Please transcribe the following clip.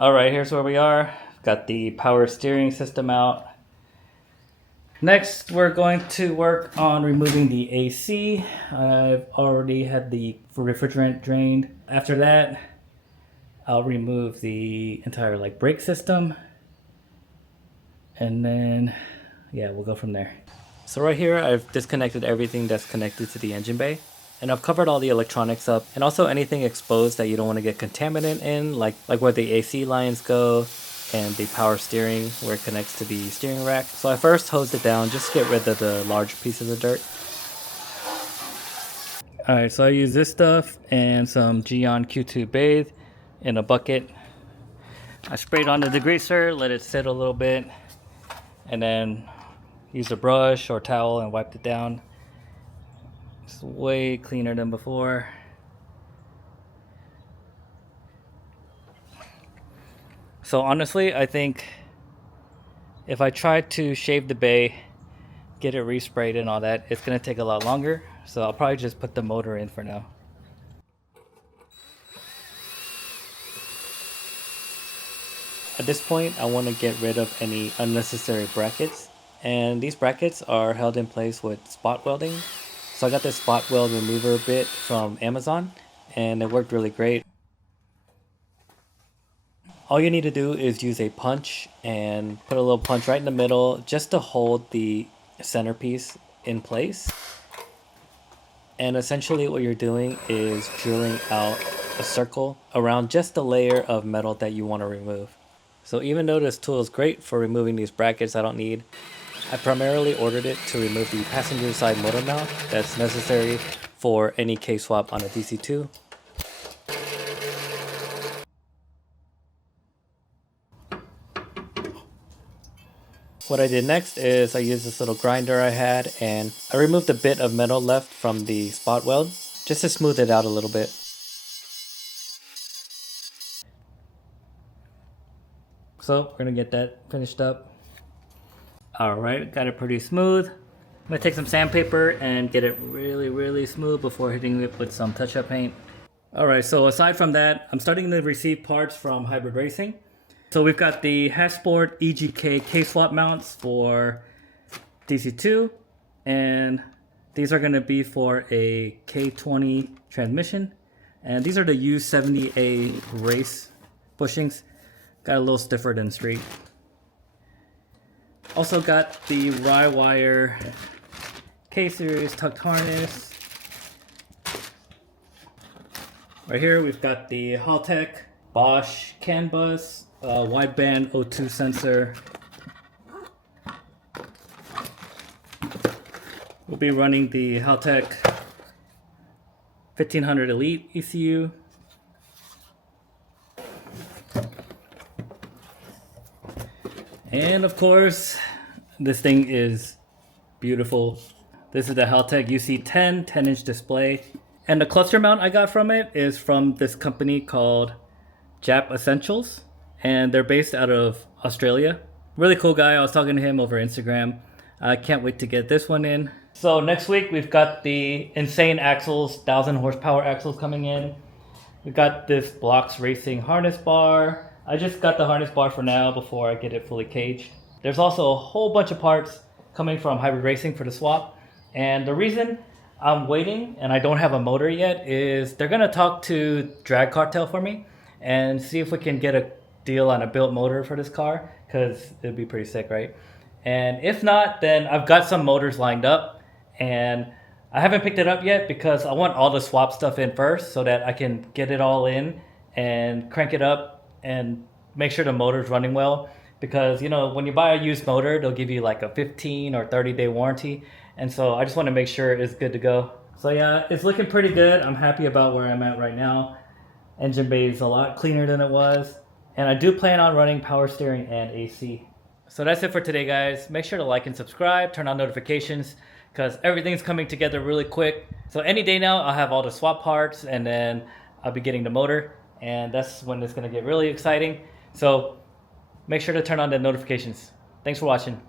Alright, here's where we are. Got the power steering system out. Next, we're going to work on removing the AC. I've already had the refrigerant drained. After that, I'll remove the entire brake system. And then, yeah, we'll go from there. So right here, I've disconnected everything that's connected to the engine bay. And I've covered all the electronics up, and also anything exposed that you don't want to get contaminant in, like where the AC lines go, and the power steering where it connects to the steering rack. So I first hosed it down just to get rid of the large pieces of dirt. Alright, so I use this stuff and some Geon Q2 Bathe in a bucket. I sprayed on the degreaser, let it sit a little bit, and then use a brush or towel and wiped it down. It's way cleaner than before. So honestly, I think if I try to shave the bay, get it resprayed and all that, it's going to take a lot longer. So I'll probably just put the motor in for now. At this point, I want to get rid of any unnecessary brackets. And these brackets are held in place with spot welding. So I got this spot weld remover bit from Amazon, and it worked really great. All you need to do is use a punch and put a little punch right in the middle just to hold the centerpiece in place. And essentially what you're doing is drilling out a circle around just the layer of metal that you want to remove. So even though this tool is great for removing these brackets I don't need, I primarily ordered it to remove the passenger side motor mount that's necessary for any K-swap on a DC2. What I did next is I used this little grinder I had, and I removed a bit of metal left from the spot weld just to smooth it out a little bit. So we're gonna get that finished up. Alright, got it pretty smooth. I'm gonna take some sandpaper and get it really smooth before hitting it with some touch-up paint. Alright, so aside from that, I'm starting to receive parts from Hybrid Racing. So we've got the Hasport EGK K-swap mounts for DC2, and these are gonna be for a K20 transmission. And these are the U70A race bushings. Got a little stiffer than street. Also got the Rywire K-series tucked harness. Right here we've got the Haltech Bosch CANbus wideband O2 sensor. We'll be running the Haltech 1500 Elite ECU. And of course, this thing is beautiful. This is the Haltech UC10 10-inch display. And the cluster mount I got from it is from this company called Jap Essentials. And they're based out of Australia. Really cool guy. I was talking to him over Instagram. I can't wait to get this one in. So next week we've got the insane axles, 1,000 horsepower axles coming in. We've got this Blox racing harness bar. I just got the harness bar for now before I get it fully caged. There's also a whole bunch of parts coming from Hybrid Racing for the swap. And the reason I'm waiting and I don't have a motor yet is they're gonna talk to Drag Cartel for me and see if we can get a deal on a built motor for this car, because it'd be pretty sick, right? And if not, then I've got some motors lined up, and I haven't picked it up yet because I want all the swap stuff in first so that I can get it all in and crank it up and make sure the motor's running well. Because, you know, when you buy a used motor, they'll give you like a 15 or 30-day warranty. And so I just want to make sure it's good to go. So yeah, it's looking pretty good. I'm happy about where I'm at right now. Engine bay is a lot cleaner than it was. And I do plan on running power steering and AC. So that's it for today, guys. Make sure to like and subscribe, turn on notifications, because everything's coming together really quick. So any day now, I'll have all the swap parts, and then I'll be getting the motor. And that's when it's going to get really exciting. So make sure to turn on the notifications. Thanks for watching.